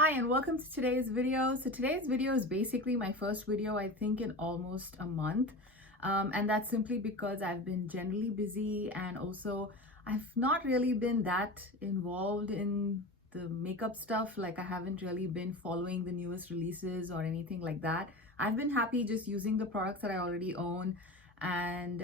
Hi and welcome to today's video. So today's video is basically my first video I think in almost a month, and that's simply because I've been generally busy, and also I've not really been that involved in the makeup stuff. Like, I haven't really been following the newest releases or anything like that. I've been happy just using the products that I already own, and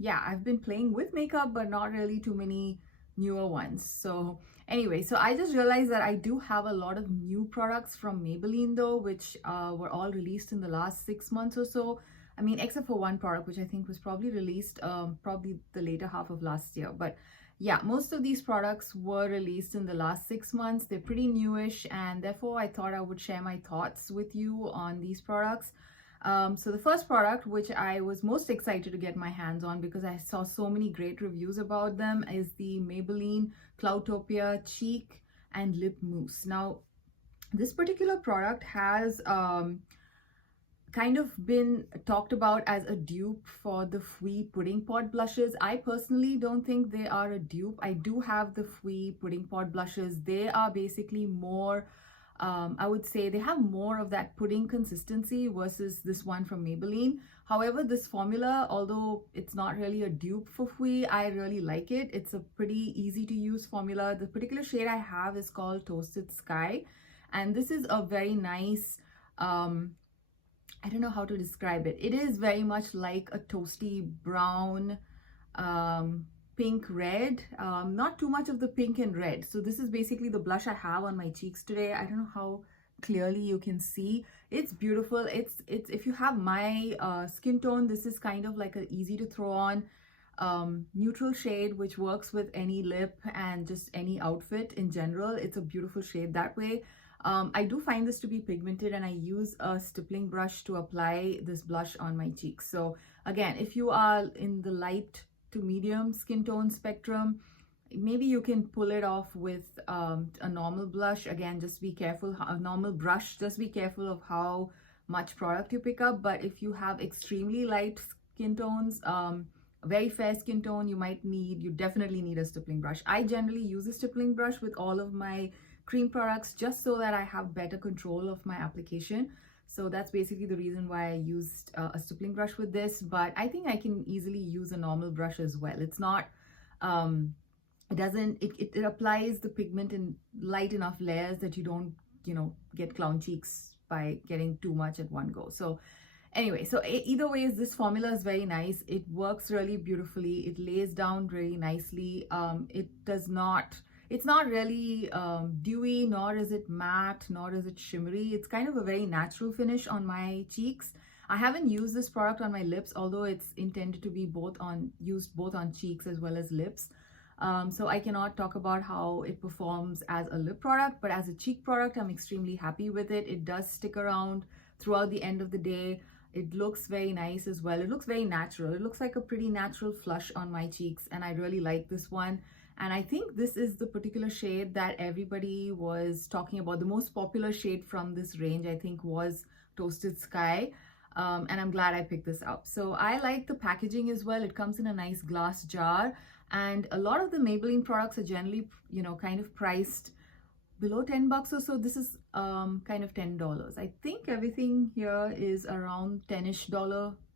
yeah, I've been playing with makeup but not really too many newer ones. So I just realized that I do have a lot of new products from Maybelline though, which were all released in the last 6 months or so. I mean, except for one product, which I think was probably released probably the later half of last year. But yeah, most of these products were released in the last 6 months. They're pretty newish, and therefore I thought I would share my thoughts with you on these products. So the first product, which I was most excited to get my hands on because I saw so many great reviews about them, is the Maybelline Cloudtopia Cheek and Lip Mousse. Now, this particular product has kind of been talked about as a dupe for the Fui Pudding Pot blushes. I personally don't think they are a dupe. I do have the Fui Pudding Pot blushes. They are basically more I would say they have more of that pudding consistency versus this one from Maybelline. However, this formula, although it's not really a dupe for Fui, I really like it. It's a pretty easy to use formula. The particular shade I have is called Toasted Sky, and this is a very nice, I don't know how to describe it. It is very much like a toasty brown, pink red, not too much of the pink and red. So this is basically the blush I have on my cheeks today. I don't know how clearly you can see. It's beautiful. It's if you have my skin tone, this is kind of like an easy to throw on neutral shade, which works with any lip and just any outfit in general. It's a beautiful shade that way. I do find this to be pigmented, and I use a stippling brush to apply this blush on my cheeks. So again, if you are in the light to medium skin tone spectrum, maybe you can pull it off with a normal blush. Again, just be careful, a normal brush, just be careful of how much product you pick up. But if you have extremely light skin tones, very fair skin tone, you definitely need a stippling brush. I generally use a stippling brush with all of my cream products just so that I have better control of my application. So that's basically the reason why I used a stippling brush with this, but I think I can easily use a normal brush as well. It's not, it applies the pigment in light enough layers that you don't, get clown cheeks by getting too much at one go. So anyway, so either ways, this formula is very nice. It works really beautifully. It lays down really nicely. It's not really dewy, nor is it matte, nor is it shimmery. It's kind of a very natural finish on my cheeks. I haven't used this product on my lips, although it's intended to be used both on cheeks as well as lips. So I cannot talk about how it performs as a lip product, but as a cheek product, I'm extremely happy with it. It does stick around throughout the end of the day. It looks very nice as well. It looks very natural. It looks like a pretty natural flush on my cheeks, and I really like this one. And I think this is the particular shade that everybody was talking about. The most popular shade from this range, I think, was Toasted Sky. And I'm glad I picked this up. So I like the packaging as well. It comes in a nice glass jar. And a lot of the Maybelline products are generally, kind of priced below 10 bucks or so. This is kind of $10. I think everything here is around $10-ish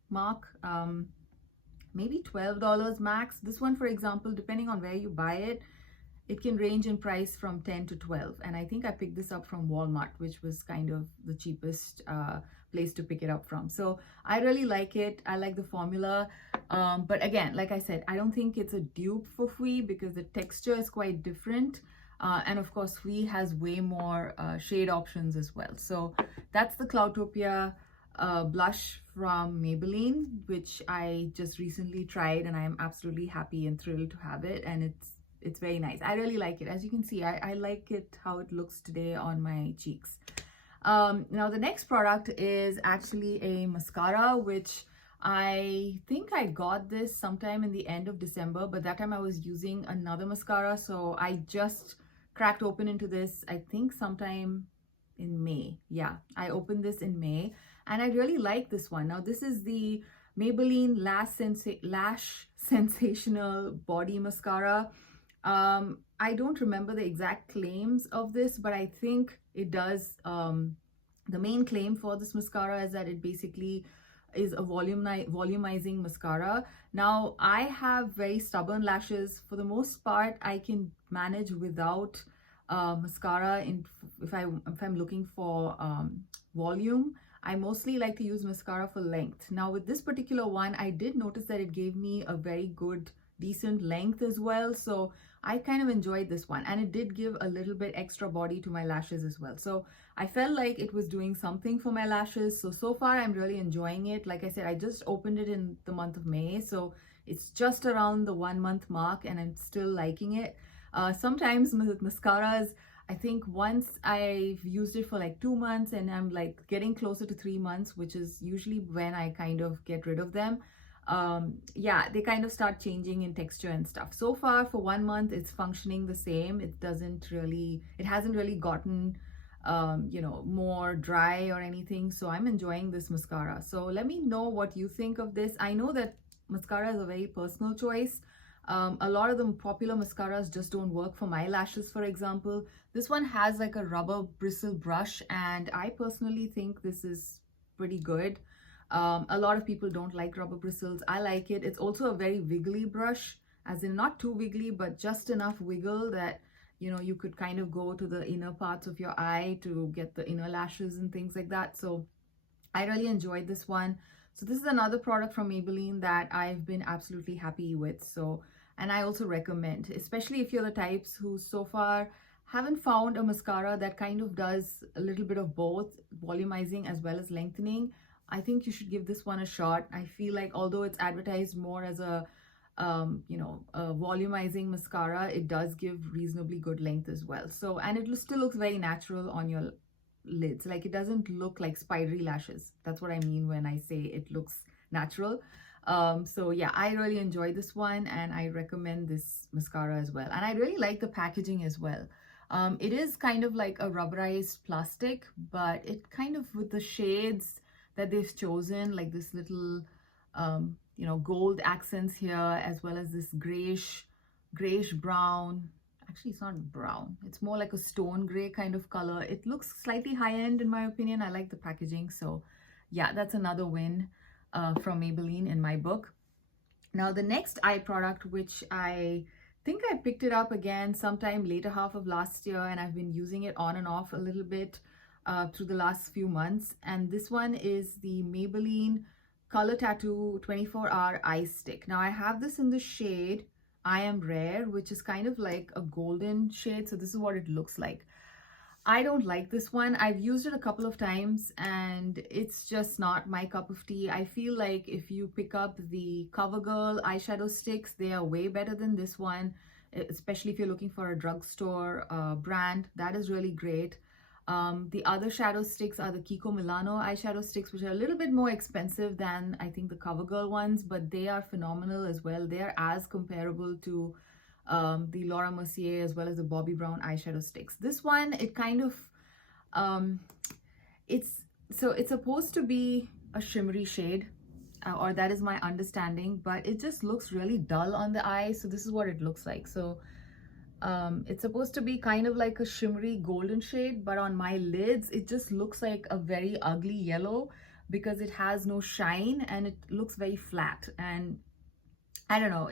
mark. Maybe $12 max. This one, for example, depending on where you buy it, it can range in price from 10 to 12. And I think I picked this up from Walmart, which was kind of the cheapest place to pick it up from. So I really like it. I like the formula. But again, like I said, I don't think it's a dupe for Fui because the texture is quite different. And of course, Fui has way more shade options as well. So that's the Cloudtopia blush from Maybelline, which I just recently tried, and I'm absolutely happy and thrilled to have it, and it's very nice. I really like it. As you can see, I like it how it looks today on my cheeks. Now the next product is actually a mascara, which I think I got this sometime in the end of December, but that time I was using another mascara, so I just cracked open into this, I think sometime in May. Yeah, I opened this in May, and I really like this one. Now this is the Maybelline Lash Sensational Body Mascara. I don't remember the exact claims of this, but I think it does. The main claim for this mascara is that it basically is a volumizing mascara. Now, I have very stubborn lashes. For the most part, I can manage without mascara if I'm looking for volume. I mostly like to use mascara for length. Now, with this particular one, I did notice that it gave me a very good, decent length as well. So I kind of enjoyed this one, and it did give a little bit extra body to my lashes as well. So I felt like it was doing something for my lashes. So far I'm really enjoying it. Like I said, I just opened it in the month of May, so it's just around the 1 month mark and I'm still liking it. Sometimes with mascaras, I think once I've used it for like 2 months and I'm like getting closer to 3 months, which is usually when I kind of get rid of them, yeah, they kind of start changing in texture and stuff. So far for 1 month it's functioning the same. It hasn't really gotten more dry or anything. So I'm enjoying this mascara. So let me know what you think of this. I know that mascara is a very personal choice. A lot of the popular mascaras just don't work for my lashes, for example. This one has like a rubber bristle brush, and I personally think this is pretty good. A lot of people don't like rubber bristles. I like it. It's also a very wiggly brush, as in not too wiggly, but just enough wiggle that you could kind of go to the inner parts of your eye to get the inner lashes and things like that. So I really enjoyed this one. So this is another product from Maybelline that I've been absolutely happy with. So, and I also recommend, especially if you're the types who so far haven't found a mascara that kind of does a little bit of both volumizing as well as lengthening. I think you should give this one a shot. I feel like although it's advertised more as a volumizing mascara, it does give reasonably good length as well. So, and it still looks very natural on your lids. Like, it doesn't look like spidery lashes. That's what I mean when I say it looks natural. So yeah, I really enjoyed this one and I recommend this mascara as well. And I really like the packaging as well. It is kind of like a rubberized plastic, but it kind of, with the shades that they've chosen, like this little gold accents here, as well as this grayish brown. Actually, it's not brown, it's more like a stone gray kind of color. It looks slightly high-end in my opinion. I like the packaging. So yeah, that's another win from Maybelline in my book. Now the next eye product, which I think I picked it up again sometime later half of last year, and I've been using it on and off a little bit through the last few months, and this one is the Maybelline Color Tattoo 24-Hour Eye Stick. Now I have this in the shade I Am Rare, which is kind of like a golden shade. So this is what it looks like. I don't like this one. I've used it a couple of times and it's just not my cup of tea. I feel like if you pick up the CoverGirl eyeshadow sticks, they are way better than this one, especially if you're looking for a drugstore brand. That is really great. The other shadow sticks are the Kiko Milano eyeshadow sticks, which are a little bit more expensive than I think the CoverGirl ones, but they are phenomenal as well. They're as comparable to the Laura Mercier as well as the Bobbi Brown eyeshadow sticks. This one, it kind of it's supposed to be a shimmery shade, or that is my understanding, but it just looks really dull on the eye. So this is what it looks like. So it's supposed to be kind of like a shimmery golden shade, but on my lids it just looks like a very ugly yellow because it has no shine and it looks very flat. And I don't know,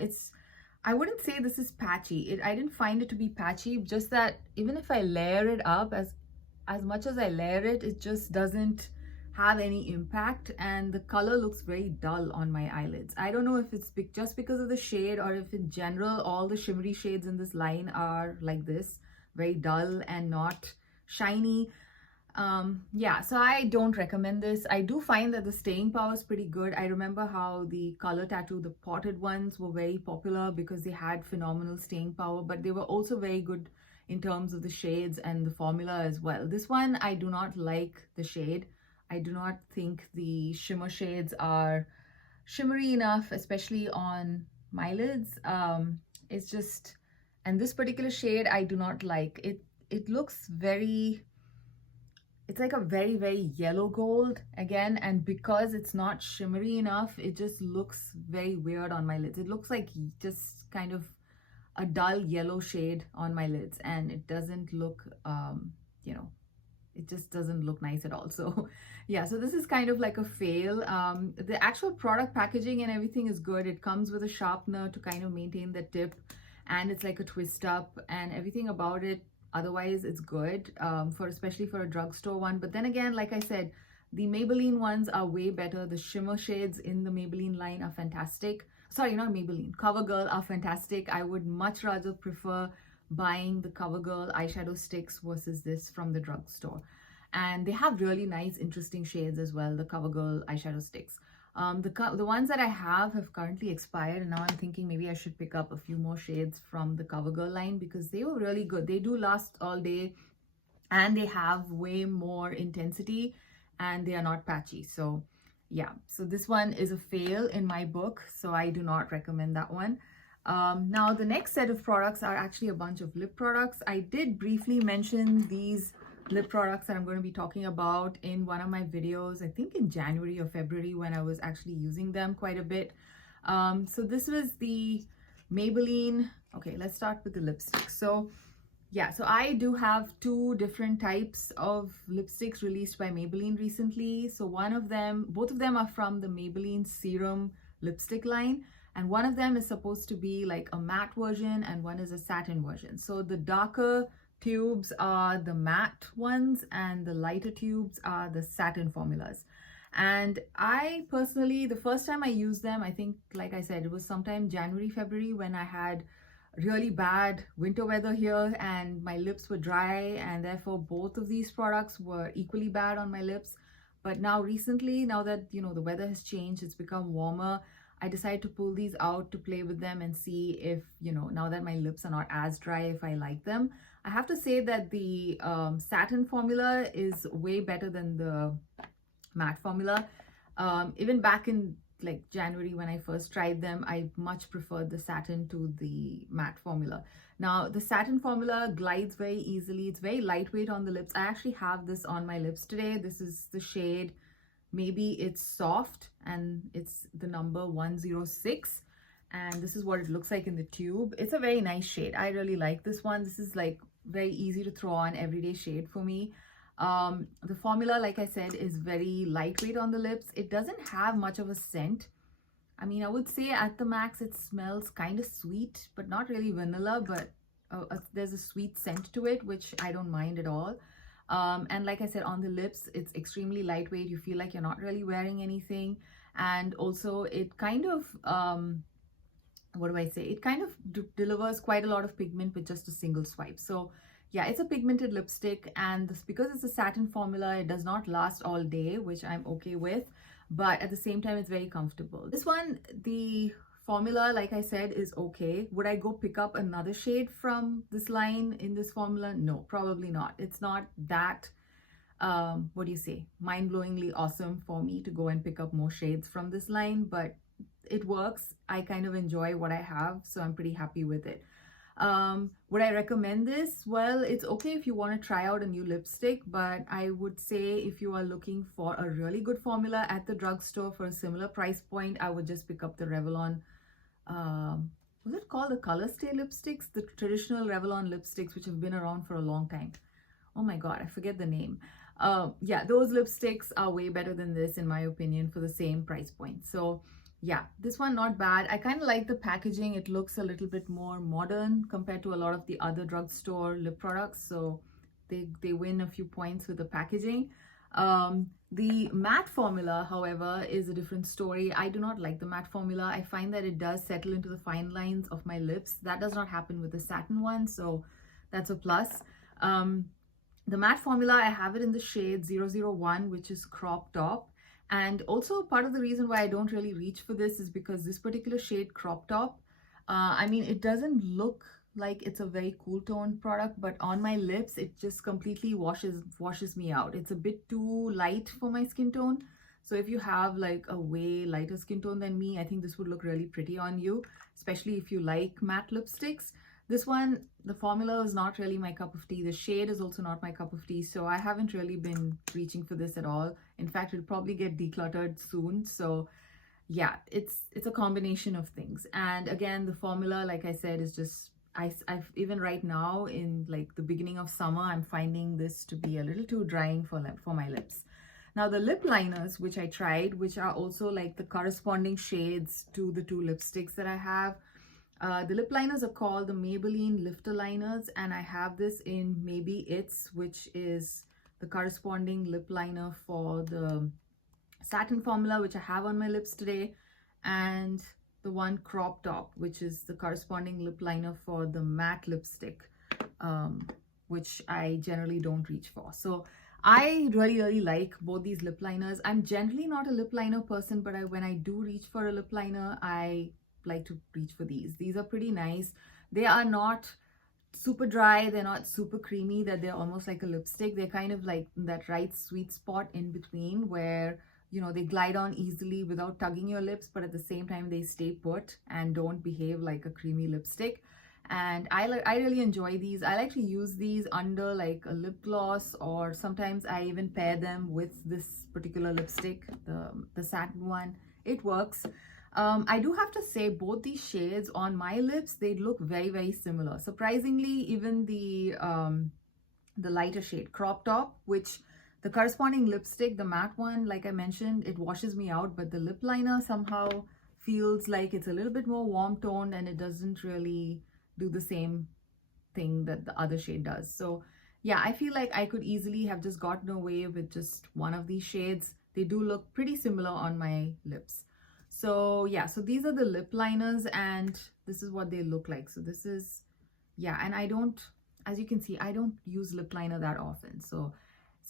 I wouldn't say this is patchy. I didn't find it to be patchy, just that even if I layer it up, as much as I layer it, it just doesn't have any impact, and the color looks very dull on my eyelids. I don't know if it's just because of the shade, or if in general all the shimmery shades in this line are like this, very dull and not shiny. Yeah, so I don't recommend this. I do find that the staying power is pretty good. I remember how the Color Tattoo, the potted ones, were very popular because they had phenomenal staying power, but they were also very good in terms of the shades and the formula as well. This one, I do not like the shade. I do not think the shimmer shades are shimmery enough, especially on my lids. It's just, and this particular shade I do not like. It looks very, it's like a very, very yellow gold again, and because it's not shimmery enough, it just looks very weird on my lids. It looks like just kind of a dull yellow shade on my lids, and it doesn't look, you know, it just doesn't look nice at all. So yeah, so this is kind of like a fail. The actual product packaging and everything is good. It comes with a sharpener to kind of maintain the tip, and it's like a twist up, and everything about it otherwise it's good, for especially for a drugstore one. But then again, like I said, the Maybelline ones are way better. The shimmer shades in the Maybelline line are fantastic. Sorry, not Maybelline, CoverGirl are fantastic. I would much rather prefer buying the CoverGirl eyeshadow sticks versus this from the drugstore. And they have really nice, interesting shades as well, the CoverGirl eyeshadow sticks. The ones that I have currently expired, and now I'm thinking maybe I should pick up a few more shades from the CoverGirl line because they were really good. They do last all day, and they have way more intensity, and they are not patchy. So yeah, so this one is a fail in my book, so I do not recommend that one. Now the next set of products are actually a bunch of lip products. I did briefly mention these lip products that I'm going to be talking about in one of my videos, I think in January or February, when I was actually using them quite a bit. So this was the Maybelline. Okay, let's start with the lipstick. So yeah, so I do have two different types of lipsticks released by Maybelline recently. So both of them are from the Maybelline Serum lipstick line, and one of them is supposed to be like a matte version and one is a satin version. So the darker tubes are the matte ones and the lighter tubes are the satin formulas. And I personally, the first time I used them, I think, like I said, it was sometime January, February, when I had really bad winter weather here and my lips were dry, and therefore both of these products were equally bad on my lips. But now recently, now that, you know, the weather has changed, it's become warmer, I decided to pull these out to play with them and see if, you know, now that my lips are not as dry, if I like them. I have to say that the satin formula is way better than the matte formula. Even back in like January when I first tried them, I much preferred the satin to the matte formula. Now the satin formula glides very easily. It's very lightweight on the lips. I actually have this on my lips today. This is the shade, maybe it's soft, and it's the number 106, and this is what it looks like in the tube. It's a very nice shade. I really like this one. This is like very easy to throw on, everyday shade for me. The formula, like I said, is very lightweight on the lips. It doesn't have much of a scent. I mean, I would say at the max it smells kind of sweet, but not really vanilla, but there's a sweet scent to it, which I don't mind at all. And like I said, on the lips, it's extremely lightweight. You feel like you're not really wearing anything. And also it kind of, what do I say? It kind of delivers quite a lot of pigment with just a single swipe. So yeah, it's a pigmented lipstick, and because it's a satin formula, it does not last all day, which I'm okay with, but at the same time, it's very comfortable. This one, the formula, like I said, is okay. Would I go pick up another shade from this line in this formula? No, probably not. It's not that, what do you say, mind-blowingly awesome for me to go and pick up more shades from this line, but it works. I kind of enjoy what I have, so I'm pretty happy with it. Would I recommend this? Well, it's okay if you want to try out a new lipstick, but I would say if you are looking for a really good formula at the drugstore for a similar price point, I would just pick up the Revlon, was it called the Color Stay lipsticks? The traditional Revlon lipsticks, which have been around for a long time. Oh my God, I forget the name. Yeah, those lipsticks are way better than this, in my opinion, for the same price point. So yeah, this one not bad. I kind of like the packaging. It looks a little bit more modern compared to a lot of the other drugstore lip products. So they win a few points with the packaging. The matte formula, however, is a different story. I do not like the matte formula. I find that it does settle into the fine lines of my lips. That does not happen with the satin one, so that's a plus. The matte formula, I have it in the shade 001, which is Crop Top. And also part of the reason why I don't really reach for this is because this particular shade, Crop Top, I mean, it doesn't look like it's a very cool toned product, but on my lips, it just completely washes me out. It's a bit too light for my skin tone. So if you have like a way lighter skin tone than me, I think this would look really pretty on you, especially if you like matte lipsticks. This one, the formula is not really my cup of tea. The shade is also not my cup of tea. So I haven't really been reaching for this at all. In fact, it'll probably get decluttered soon. So yeah, it's a combination of things. And again, the formula, like I said, is just I've even right now in like the beginning of summer, I'm finding this to be a little too drying for my lips. Now the lip liners which I tried, which are also like the corresponding shades to the two lipsticks that I have. The lip liners are called the Maybelline Lifter Liners, and I have this in Maybe It's, which is the corresponding lip liner for the satin formula, which I have on my lips today, and the one Crop Top, which is the corresponding lip liner for the matte lipstick, which I generally don't reach for. So I really like both these lip liners. I'm generally not a lip liner person, but when I do reach for a lip liner, I like to reach for these. These are pretty nice. They are not super dry, they're not super creamy that they're almost like a lipstick. They're kind of like that right sweet spot in between where, you know, they glide on easily without tugging your lips, but at the same time they stay put and don't behave like a creamy lipstick. And I really enjoy these. I like to use these under like a lip gloss, or sometimes I even pair them with this particular lipstick, the satin one. It works. I do have to say both these shades on my lips, they look very similar. Surprisingly, even the lighter shade Crop Top, which the corresponding lipstick, the matte one, like I mentioned, it washes me out, but the lip liner somehow feels like it's a little bit more warm toned and it doesn't really do the same thing that the other shade does. So yeah, I feel like I could easily have just gotten away with just one of these shades. They do look pretty similar on my lips. So yeah, so these are the lip liners and this is what they look like. So this is, yeah, and I don't, as you can see, I don't use lip liner that often. So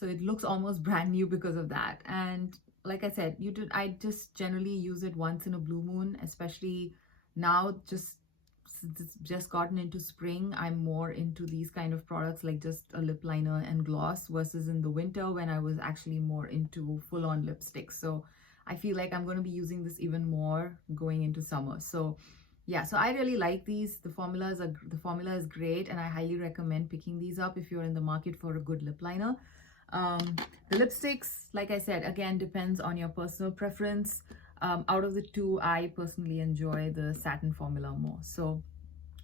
it looks almost brand new because of that. And like I said, I just generally use it once in a blue moon, especially now, just since it's just gotten into spring, I'm more into these kind of products like just a lip liner and gloss, versus in the winter when I was actually more into full-on lipstick. So I feel like I'm going to be using this even more going into summer. So yeah, so I really like these. The formula is great, and I highly recommend picking these up if you're in the market for a good lip liner. The lipsticks, like I said, again, depends on your personal preference. Out of the two, I personally enjoy the satin formula more. So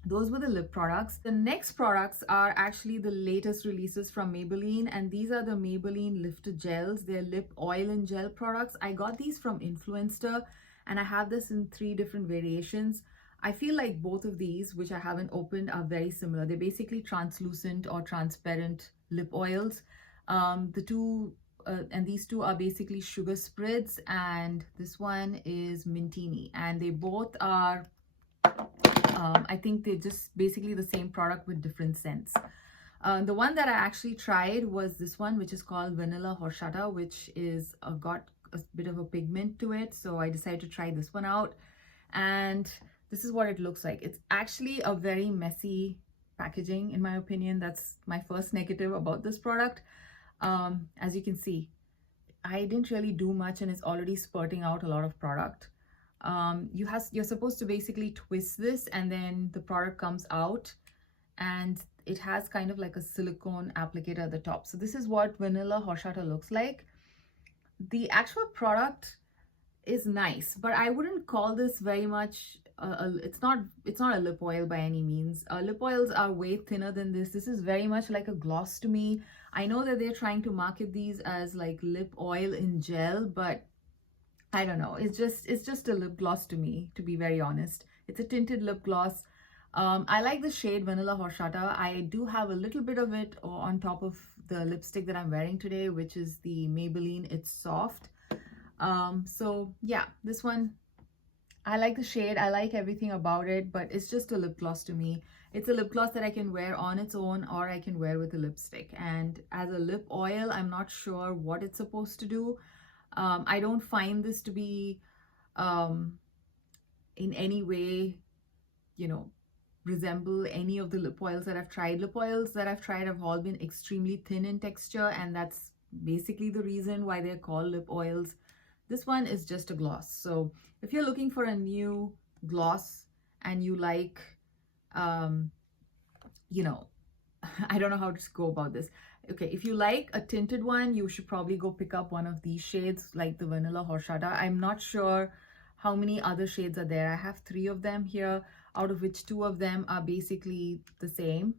those were the lip products. The next products are actually the latest releases from Maybelline, and these are the Maybelline Lifter Gels. They're lip oil and gel products. I got these from Influencer, and I have this in 3 different variations. I feel like both of these, which I haven't opened, are very similar. They're basically translucent or transparent lip oils. And these two are basically Sugar Spritz, and this one is Mintini, and they both are I think they're just basically the same product with different scents. The one that I actually tried was this one, which is called Vanilla Horchata, which is got a bit of a pigment to it, so I decided to try this one out, and this is what it looks like. It's actually a very messy packaging, in my opinion. That's my first negative about this product. As you can see, I didn't really do much and it's already spurting out a lot of product. You're supposed to basically twist this and then the product comes out, and it has kind of like a silicone applicator at the top. So this is what Vanilla Horchata looks like. The actual product is nice, but I wouldn't call this very much it's not a lip oil by any means. Lip oils are way thinner than this. This is very much like a gloss to me. I know that they're trying to market these as like lip oil in gel, but I don't know. It's just a lip gloss to me, to be very honest. It's a tinted lip gloss. I like the shade Vanilla Horchata. I do have a little bit of it on top of the lipstick that I'm wearing today, which is the Maybelline It's Soft. So yeah, this one, I like the shade, I like everything about it, but it's just a lip gloss to me. It's a lip gloss that I can wear on its own, or I can wear with a lipstick. And as a lip oil, I'm not sure what it's supposed to do. I don't find this to be in any way, resemble any of the lip oils that I've tried. Lip oils that I've tried have all been extremely thin in texture, and that's basically the reason why they're called lip oils. This one is just a gloss. So if you're looking for a new gloss and you like, I don't know how to go about this. Okay, if you like a tinted one, you should probably go pick up one of these shades like the Vanilla Horchata. I'm not sure how many other shades are there. I have 3 of them here. out of which 2 of them are basically the same.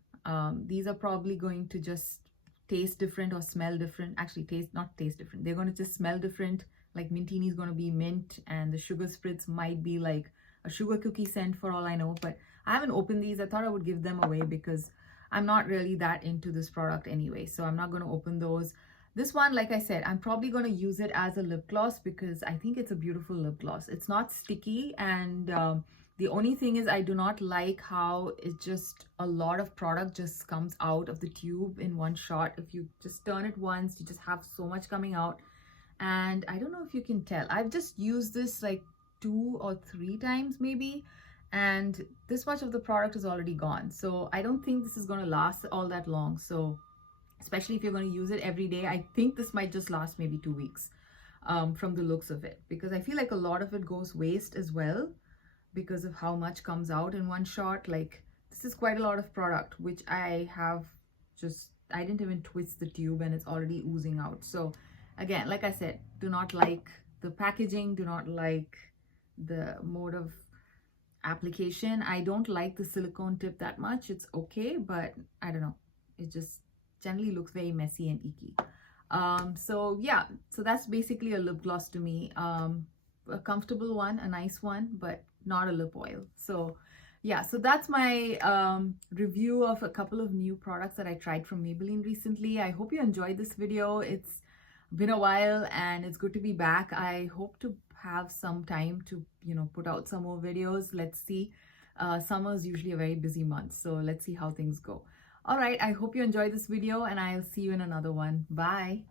These are probably going to just taste different or smell different. Actually, not taste different. They're going to just smell different. Like Mintini is going to be mint, and the Sugar Spritz might be like a sugar cookie scent for all I know. But I haven't opened these. I thought I would give them away because I'm not really that into this product anyway. So I'm not going to open those. This one, like I said, I'm probably going to use it as a lip gloss because I think it's a beautiful lip gloss. It's not sticky, and the only thing is I do not like how it just, a lot of product just comes out of the tube in one shot. If you just turn it once, you just have so much coming out. And I don't know if you can tell. I've just used this like 2 or 3 times maybe, and this much of the product is already gone. So I don't think this is going to last all that long. So especially if you're going to use it every day, I think this might just last maybe 2 weeks from the looks of it, because I feel like a lot of it goes waste as well because of how much comes out in one shot. Like, this is quite a lot of product, which I didn't even twist the tube and it's already oozing out. So again, like I said, do not like the packaging, do not like the mode of application. I don't like the silicone tip that much. It's okay, but I don't know, it just generally looks very messy and icky. So yeah, so that's basically a lip gloss to me. A comfortable one, a nice one, but not a lip oil. So yeah, so that's my review of a couple of new products that I tried from Maybelline recently. I hope you enjoyed this video. It's been a while and it's good to be back. I hope to have some time to, put out some more videos. Let's see. Summer is usually a very busy month, so let's see how things go. All right, I hope you enjoyed this video and I'll see you in another one. Bye.